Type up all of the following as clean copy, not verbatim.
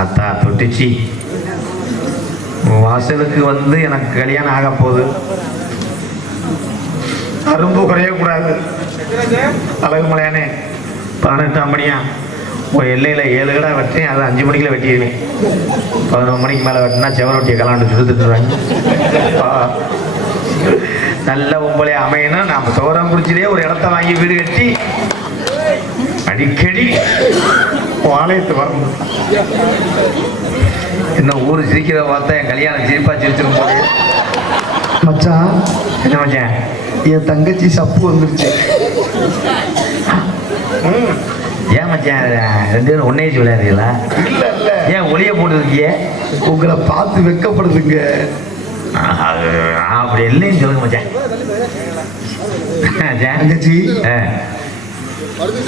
அத்தா தொட்டுச்சி வாசலுக்கு வந்து எனக்கு கல்யாணம் ஆக போகுது. அரும்பு குறையக்கூடாது. அழகுமலையானே 18ஆம் மணியா ஒரு எல்லையில் 7 கடை வெட்டேன். அதை 5 மணிக்குள்ள வெட்டிடுவேன். 11 மணிக்கு மேலே வெட்டினா செவரொட்டியை கலாண்டு சுடுத்துட்டுருவாங்க. நல்ல உங்களை அமையணும். நாம் தோரங்குறிச்சிலே ஒரு இடத்த வாங்கி வீடு கட்டி அடிக்கடி ஆலயத்து வரணும். இன்னும் ஊர் சிரிக்கிற பார்த்தா என் கல்யாணம் சிரிப்பா சிரிச்சிடும் போது. மச்சான், என்ன மச்சான்? என் தங்கச்சி சப்பு வந்துருச்சு. ஏன் மச்சான் 2 பேரும் ஒன்னே விளையாடுறீங்களா? இல்ல இல்ல, ஏன் ஒளிய போட்டுருக்கிய? உங்களை பார்த்து வெக்கப்படுதுங்க. அப்படி இல்லைன்னு சொல்லுங்க மச்சான். தங்கச்சி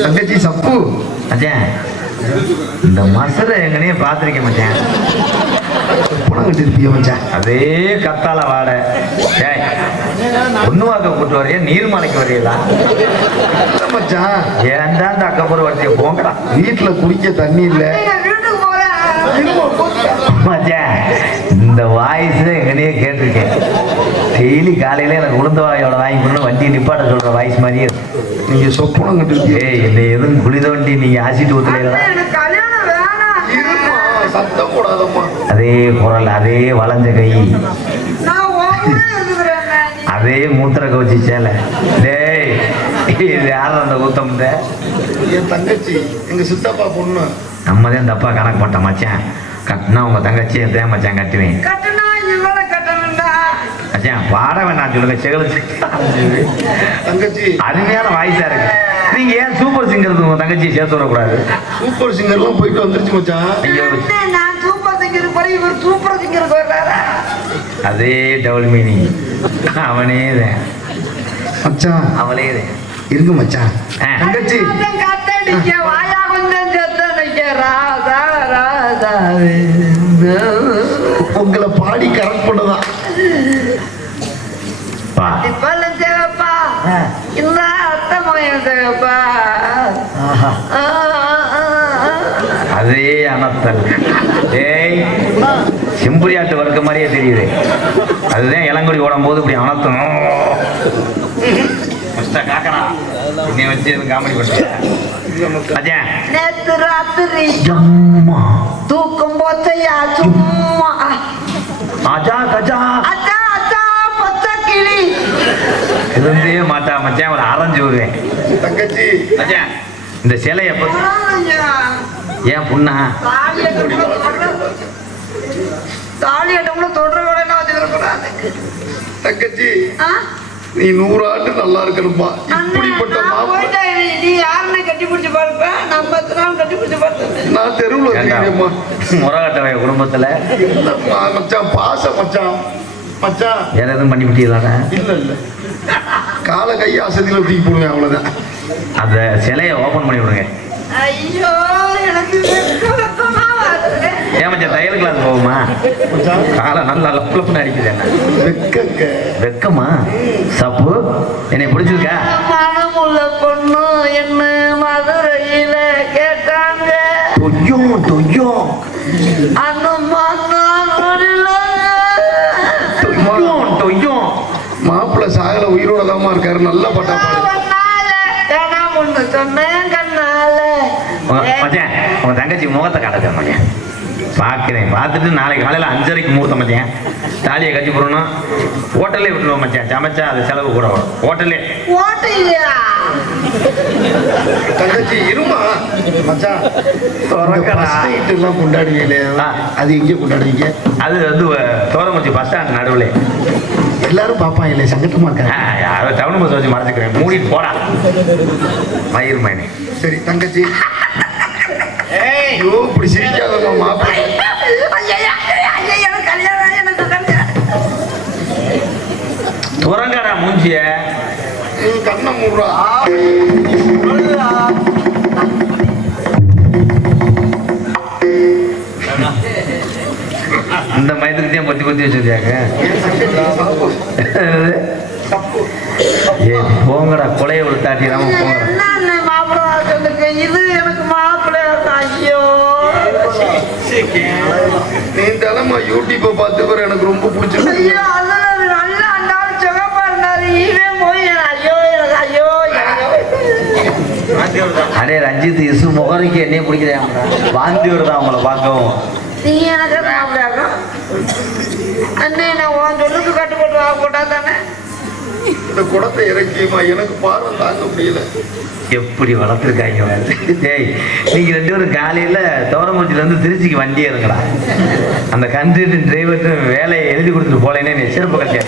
தங்கச்சி சப்பு மச்சான், இந்த மசரை எங்கனையே பார்த்துருக்கேன் மச்சான். பணம் கட்டிருப்பிய மச்சான். அதே கத்தால வாட ஒண்ணு வாக்க கூட்டு வரையா நீர்மலைக்கு வரையலாம் மச்சான். ஏன்டா இந்த அக்கப்புறம் வரைய போங்கடா. வீட்டுல குடிக்க தண்ணி இல்ல மச்சான். இந்த வாய்ஸ் எங்கனையே கேட்டிருக்கேன். டெய்லி காலையில எனக்கு உளுந்த வாயோட வாங்கி கொண்டு வண்டி நிப்பாட்ட சொல்ற வாய்ஸ் மாதிரியே. நீங்க சொப்பனம் கட்டிருப்பீங்க. என்ன எதுவும் குளித வண்டி நீங்க ஆசிட்டு ஊத்துலீங்களா? சத்தம் போடாதம்மா. அதே குரல், அதே வளைஞ்ச கை, அதே மூத்திர கவச்சி சேலை. டேய், இது யாரும் அந்த கூத்தம்? என் தங்கச்சி எங்க சித்தப்பா பொண்ணு. நம்ம தான் தப்பா கணக்கு போட்டோம் மச்சான். கட்டினா உங்க தங்கச்சி என் மச்சான் கட்டுவேன். மச்சான் பாட வேண்டாம் சொல்லுங்க. செகலுக்கு தங்கச்சி அருமையான வாய்ஸா இருக்கு. நீங்க ஏன் சூப்பர் சிங்கர் உங்க தங்கச்சியை சேர்த்து விடக்கூடாது? சூப்பர் சிங்கர்லாம் போயிட்டு வந்துருச்சு மச்சான். அதே டபுள் மீனிங். அவனே மச்சான், அவளே இருக்கு மச்சான். தங்கச்சி உங்களை பாடி கரெக்ட் பண்ணதான். அதே அனத்தல். ஏய், செம்புரியாட்டு வர்க்க மாதிரியே தெரியுது. அதுதான் இளங்குடி ஓடும் போது இப்படி அனத்தணும். காக்கனா இன்னை வச்சு எதுவும் காமெடி பண்ணுறியா? நேத்து ராத்திரி தூக்கம் போச்சையா சும்மா அஜா கஜா அச்சா அச்சா பச்சை கிளி இருந்தே மாட்டா மச்சான். அவளை அரைஞ்சு விடுவேன். தங்கச்சி மச்சான், இந்த சிலைய ஏன் புண்ணா தாலியட்டம்ல தொடர வேலைன்னா வச்சுக்கிறக்கூடாது. தங்கச்சி, நீ 100 ஆண்டு நல்லா இருக்கணும்பா. இப்படிப்பட்ட மாப்பிள்ளை நீ யாருன்னு கட்டி பிடிச்சி பார்ப்ப. நான் 10 நாள் கட்டி பிடிச்சி பார்த்தேன். நான் தெருவில் இருக்கேன்மா. முறகட்டவைய குடும்பத்துல மச்சான் பாசம் மச்சான். மச்சான் வேற எதுவும் பண்ணி விட்டீங்களாடா? இல்ல இல்ல, கால கை அசதியில தூக்கி போடுவேன், அவ்வளவுதான். அந்த சிலையை ஓபன் பண்ணி விடுங்க. ஐயோ, எனக்கு வெக்கமா வருது. ஏன் மச்சான் தையல் கிளாஸ் போகுமா? காலை நல்லா லப்லப்னு அடிக்குது. என்ன வெக்கங்க? வெக்கமா? சப்பு என்னை பிடிச்சிருக்கா? மனமுள்ள பொண்ணு என்ன மதுரையில கேட்டாங்க. தொய்யும் தொய்யும் அந்த மன்னூரில் தொய்யும் தொய்யும். மாப்பிள்ளை சாகல உயிரோட தாமா இருக்காரு. நல்ல பாட்டா பாடு. சொன்னேன் கண்ணால. மச்சான், உங்க தங்கச்சி முகத்தை காட்ட மச்சான். பார்க்கிறேன். பார்த்துட்டு நாளைக்கு காலையில் 5:30க்கு முகூர்த்தம் மச்சான். தாலியை கட்டி போடணும். ஹோட்டல்லே விட்டுருவோம் மச்சான். சமைச்சா அது செலவு கூட வரும். ஹோட்டல்லே. தங்கச்சி இருமா மச்சான். எல்லாம் கொண்டாடுவீங்களே, அது எங்கே கொண்டாடுவீங்க? அது வந்து தோரங்குச்சி பஸ் ஸ்டாண்ட் நடுவில். எல்லாரும் பார்ப்பாங்களே, சங்கட்டமா இருக்காங்க. யாரோ டவுன் பஸ் வச்சு மறைச்சிக்கிறேன். மூடிட்டு போடா மயிர் மைனே. சரி தங்கச்சி. ஐயோ, இப்படி சிரிக்காதம்மா மாப்பிள்ளை. துறங்கடா மூஞ்சிய. கண்ணை மூடுறா. இந்த மயத்துக்குத்தையும் பொத்தி பொத்தி வச்சிருக்காங்க. ஏ போங்கடா, கொலையை விழுத்தாட்டிடாம போங்கடா. இது எனக்கு மாப்பிள்ளை. ஐயோ நீ தலைமா யூடியூப்பை பார்த்து பேர் எனக்கு ரொம்ப பிடிச்சிருக்கு. ஐயோ அண்ணன் நல்லா அண்டாலும் சிவப்பா இருந்தாரு ஈவே போய் ஐயோ எனக்கு ஐயோ அடே ரஞ்சித் இசு முகரைக்கு என்னைய பிடிக்கிறேன் வாந்தி வருதா அவங்கள பார்க்கவும். நீ எனக்கு மாப்பிள்ளையாக்கா அண்ணே நான் உன் சொல்லுக்கு கட்டுப்பட்டு வாங்க போட்டா தானே இந்த குடத்தை இறக்கியமா எனக்கு பார்வை தாங்க முடியல. எப்படி வளர்த்துருக்காங்க. டேய் நீங்க 2 பேரும் காலையில தோரங்குச்சில இருந்து திருச்சிக்கு வண்டி ஏறுங்கடா. அந்த கண்ட்ரின் டிரைவர்ட்டு வேலையை எழுதி கொடுத்துட்டு போலேன்னு நீ சிறப்பு கட்டியா.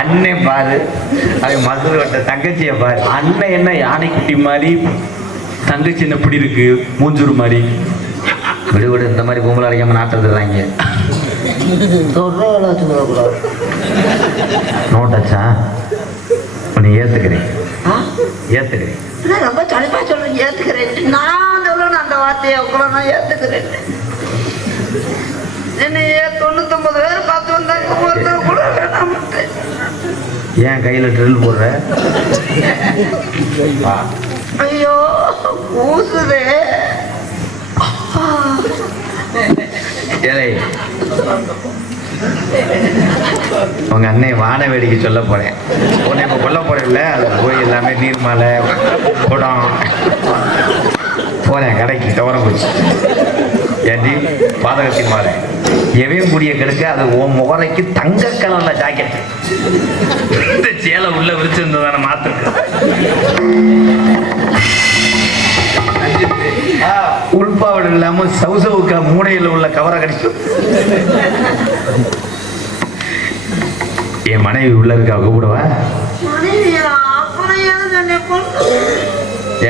அண்ணன் பாரு அது மதுரை வட்ட தங்கச்சியை பாரு. அண்ணன் என்ன யானைக்குட்டி மாதிரி, தங்கச்சி என்ன இப்படி இருக்கு மூஞ்சூர் மாதிரி. விடு விடு இந்த மாதிரி பொம்பளை அடிக்காம நாட்டுறதுறாங்க. நோட்டாச்சா நீ ஏத்துக்கிறேன் ஏத்துக்கிறேன். ரொம்ப தனிப்பா சொல்றேன் ஏத்துக்கிறேன். நான் சொல்லணும் அந்த வார்த்தையை கூட நான் ஏத்துக்கிறேன். என்னைய 99 பேர் பார்த்து வந்தாங்க ஒருத்தர் கூட வேணாம். ஏன் கையில ட்ரில் போடுற? ஐயோ ஊசுதே. ஏழை உங்க அண்ணே வான வேடிக்கை சொல்ல போறேன். உன்னை இப்ப கொல்ல போறேன்ல, அது போய் எல்லாமே நீர்மலை குடம் போறேன் கடைக்கு கவரம் போச்சு. ஏண்டி பாதகத்தின் மாலை எவையும் கூடிய கெடுக்க அது உன் முகரைக்கு தங்க கலர்ல ஜாக்கெட். இந்த சேலை உள்ள விரிச்சிருந்ததான மாத்துக்கு உள்பாவடு இல்லாம சவுசவுக்க மூடையில உள்ள கவரை கடிச்சு. என் மனைவி உள்ள இருக்கா கூப்பிடுவா.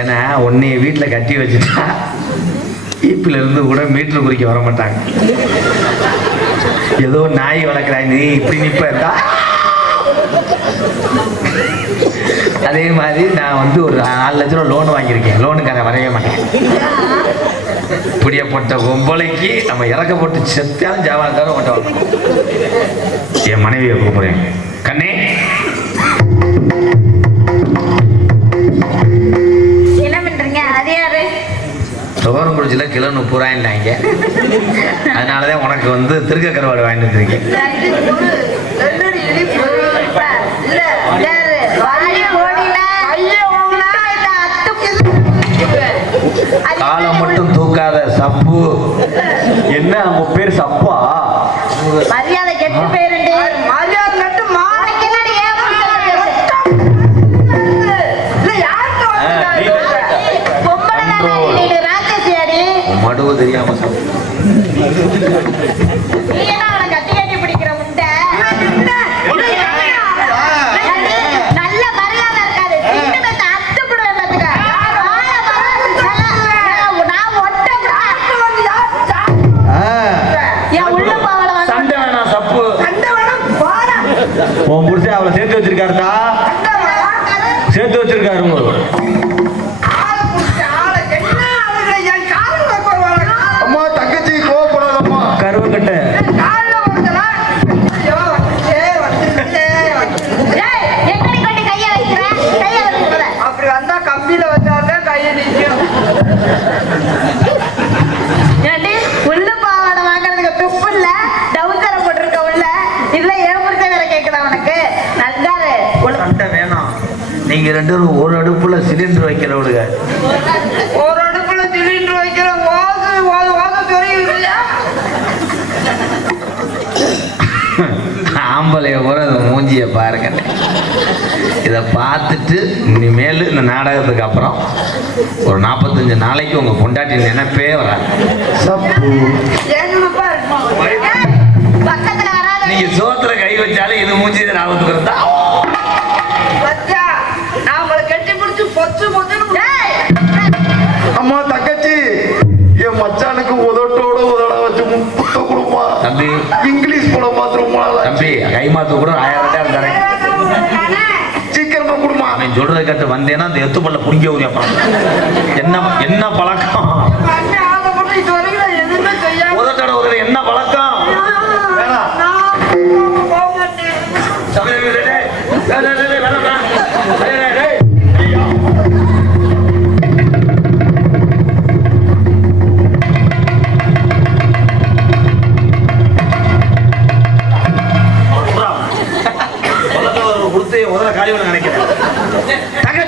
ஏன்னா உன்னைய வீட்டுல கட்டி வச்சுட்டா ஈப்பில இருந்து கூட மீட்டர் குறிக்க வர மாட்டாங்க. ஏதோ நாய் வளர்க்குறாய் நீ இப்படி நிப்ப இருக்கா. அதே மாதிரி நான் வந்து ஒரு 4 லட்ச ரூபா லோன் வாங்கியிருக்கேன். லோனுக்கான வரைய மாட்டேன். பிடியப்பட்ட பொம்பளைக்கு நம்ம இறக்க போட்டு செத்தாலும் ஜாவாக்கார ஓட்ட வரணும். என் மனைவியை கூப்பிடுறேன். கண்ணே என்ன பண்றீங்க? அது யாரு? துவரங்குறிச்சியில கிலோ 30 ரூபாய்ட்டாங்க. அதனாலதான் உனக்கு வந்து திருக்க கருவாடு வாங்கிட்டு இருக்கேன். காலம் மட்டும் தூக்காத சப்பு. என்ன அவங்க பேர் சப்பா? மரியாதை கெட்டு பேருண்டு. மரியாதை நட்டு மாலைக்கு மடுவு தெரியாம நீ என்ன அவனை கட்டி கட்டி பிடிக்கிற முண்டை? நல்ல மரியாதை இருக்காது. சின்னத்தை அத்துப்படுவேன் பாத்துக்க. நான் ஒட்ட என் உள்ள பாவல சண்டை வேணாம் சப்பு. உன் புருஷன் அவளை சேர்த்து வச்சிருக்காருடா. சேர்த்து வச்சிருக்காரு. அம்மா தங்கச்சி கோவப்படாதம்மா. கருவக்கட்டை எங்கடி கொண்டு கைய வைக்கிற? கைய வைக்கிற அப்படி வந்தா கம்பியில வச்சாதான் கையை நிற்கும். ஏண்டி உள்ள பாவாடை வாங்குறதுக்கு துப்பு இல்ல, டவுசரை போட்டிருக்க உள்ள இல்ல. ஏன் புரிச்ச வேற கேக்குதா உனக்கு? நல்லாரு சண்டை வேணாம். நீங்க 2 பேரும் ஒரு அடுப்புல சிலிண்டர் வைக்கிறவளுங்க. ஒரு அடுப்புல சிலிண்டர் வைக்கிற வாச தெரியும் இல்லையா? ஆம்பளைய கூட மூஞ்சிய பாருங்க. இதை பார்த்துட்டு இனிமேல் இந்த நாடகத்துக்கு அப்புறம் ஒரு 45 நாளைக்கு உங்க பொண்டாட்டி நினைப்பே வராது. சப்பு ஏங்கப்பா இருக்கும். பக்கத்துல வராத. நீங்க சோத்துல கை வச்சாலும் இது மூஞ்சி ஞாபகத்துக்கு இருந்தா பத்தியா நான் உங்களை கட்டி பிடிச்சி பொச்சு பொச்சுன்னு அம்மா தங்கச்சி என் மச்சானுக்கு உதட்டோட உதட வச்சு முத்த கொடுமா. தம்பி இங்கிலீஷ் படம் பார்த்து ரொம்ப நாளா. தம்பி கை மாத்து கூட 1000 தரேன். சீக்கிரமா கொடுமா. அவன் சொல்றதை கேட்டு வந்தேன்னா அந்த எத்து பல்ல புடிங்க ஊதியா. என்ன பழக்கம்? அண்ணன் ஆசைப்பட்டு இது வரைக்கும் நான் எதுவுமே செய்யாம உதட்டோட உதவி என்ன பழக்கம்? வேணாம். நான் போக மாட்டேன். தம்பி, டேய், டேய், டேய், டேய், டேய், வேணாம். டேய், டேய், டேய். ஐயா. முத்தைய உதல காலி பண்ண நினைக்கிறேன். தங்க